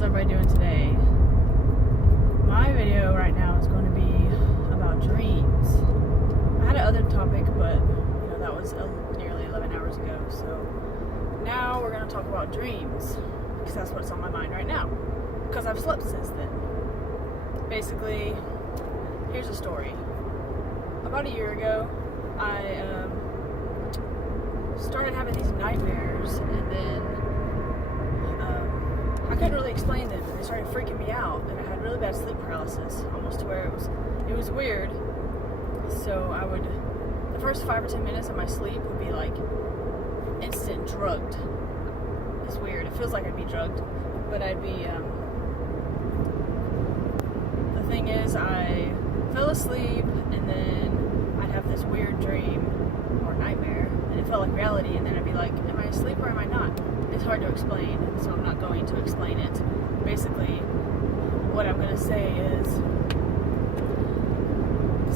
how's everybody doing today? My video right now is going to be about dreams. I had another topic, but that was nearly 11 hours ago. So now we're going to talk about dreams, because that's what's on my mind right now. Because I've slept since then. Basically, here's a story. About a year ago, I started having these nightmares, and then I couldn't really explain them, and they started freaking me out, and I had really bad sleep paralysis, almost to where it was weird. So the first 5 or 10 minutes of my sleep would be like instant drugged. It's weird. It feels like I'd be drugged, but I'd be, the thing is, I fell asleep, and then I'd have this weird dream or nightmare, and it felt like reality, and then I'd be like, am I asleep or am I not? It's hard to explain, so I'm not going to explain it. Basically, what I'm going to say is,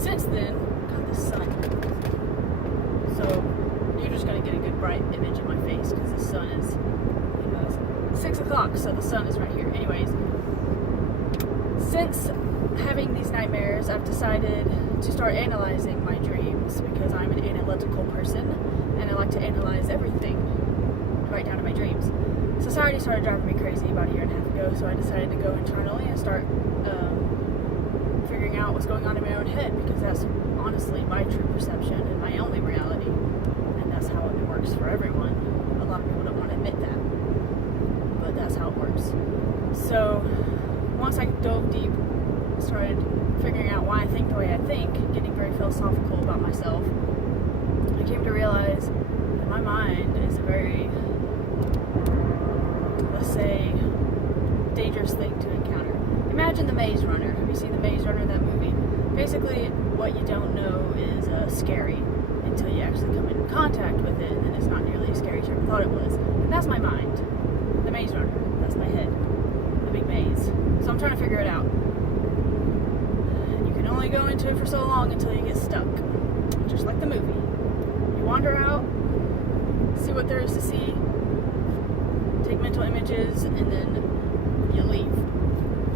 since then, God, the sun. So, you're just going to get a good bright image of my face, because the sun is, it's 6 o'clock, so the sun is right here. Anyways, since having these nightmares, I've decided to start analyzing my dreams, because I'm an analytical person, and I like to analyze everything, right down to my dreams. Society started driving me crazy about a year and a half ago, so I decided to go internally and start figuring out what's going on in my own head, because that's honestly my true perception and my only reality, and that's how it works for everyone. A lot of people don't want to admit that, but that's how it works. So once I dove deep, started figuring out why I think the way I think, getting very philosophical about myself, I came to realize that my mind is a very, let's say, dangerous thing to encounter. Imagine The Maze Runner. Have you seen The Maze Runner, that movie? Basically, what you don't know is scary until you actually come in contact with it, and it's not nearly as scary as you ever thought it was. And that's my mind. The Maze Runner. That's my head. The big maze. So I'm trying to figure it out. And you can only go into it for so long until you get stuck. Just like the movie. You wander out, see what there is to see, take mental images, and then you leave.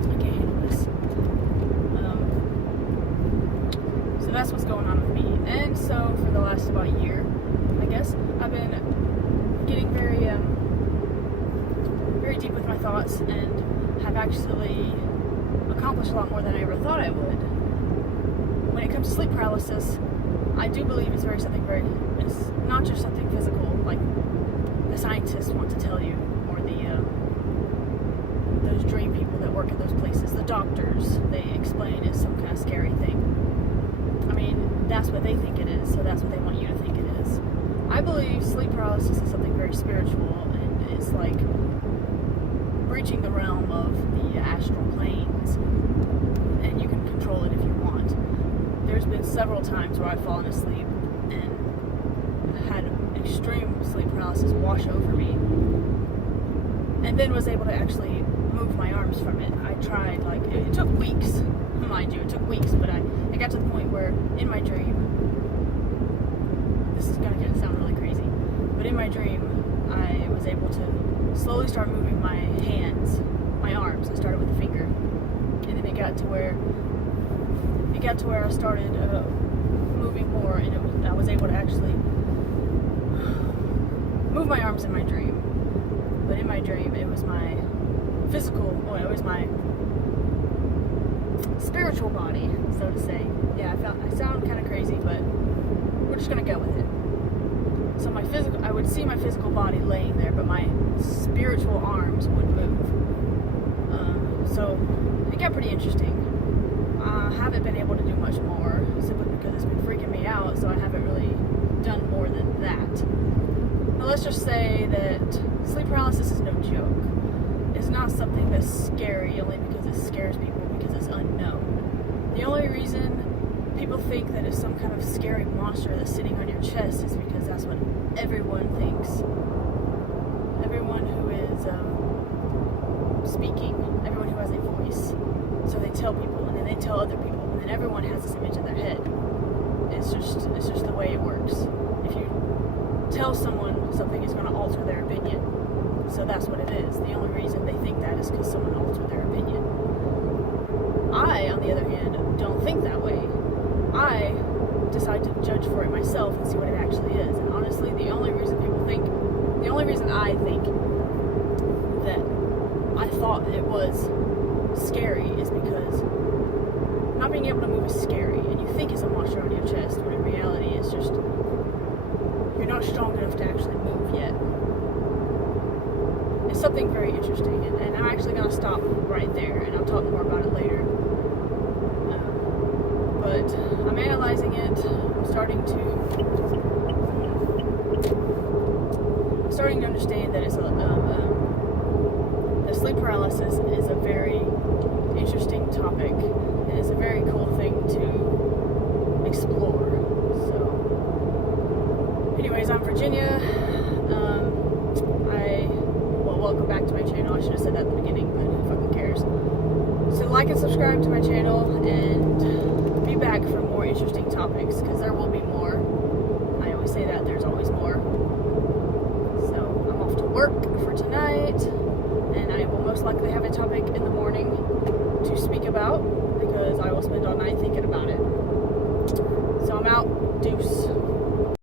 I can't handle this. So that's what's going on with me. And so for the last about year, I guess, I've been getting very, very deep with my thoughts, and have actually accomplished a lot more than I ever thought I would. When it comes to sleep paralysis, I do believe it's it's not just something physical, like the scientists want to tell you, or those dream people that work at those places, the doctors, they explain it's some kind of scary thing. I mean, that's what they think it is, so that's what they want you to think it is. I believe sleep paralysis is something very spiritual, and it's like breaching the realm of the astral planes, and you can control it if you want. There's been several times where I've fallen asleep and had extreme sleep paralysis wash over me, and then was able to actually move my arms from it. I tried, it took weeks, mind you, but I got to the point where in my dream, this is going to sound really crazy, but in my dream, I was able to slowly start moving my hands, my arms. I started with a finger, and then it got to where I started moving more, and I was able to actually move my arms in my dream. But in my dream, it was my it was my spiritual body, so to say. Yeah, I sound kind of crazy, but we're just gonna go with it. So I would see my physical body laying there, but my spiritual arms would move. So it got pretty interesting. I haven't been able to do much more, simply because it's been freaking me out, so I haven't really done more than that. But let's just say that sleep paralysis is no joke. It's not something that's scary only because it scares people, because it's unknown. The only reason people think that it's some kind of scary monster that's sitting on your chest is because that's what everyone thinks. Everyone who is speaking, everyone who has a voice. So they tell people, and then they tell other people, and then everyone has this image in their head. It's just the way it works. If you tell someone something is going to alter their opinion, so that's that's what it is. The only reason they think that is because someone altered their opinion. I, on the other hand, don't think that way. I decide to judge for it myself and see what it actually is. And honestly, the only reason I think that I thought it was scary is because not being able to move is scary, and you think it's a monster on your chest, when in reality it's just you're not strong enough to actually move yet. It's something very interesting, and I'm actually going to stop right there, and I'll talk more about it later. But I'm analyzing it. I'm starting to understand that that sleep paralysis is a very interesting topic, and it's a very cool thing to explore. So, anyways, I'm Virginia. Welcome back to my channel. I should have said that at the beginning, but who fucking cares? So like and subscribe to my channel, and be back for more interesting topics, because there will be more. I always say that, there's always more. So I'm off to work for tonight, and I will most likely have a topic in the morning to speak about, because I will spend all night thinking about it. So I'm out. Deuce.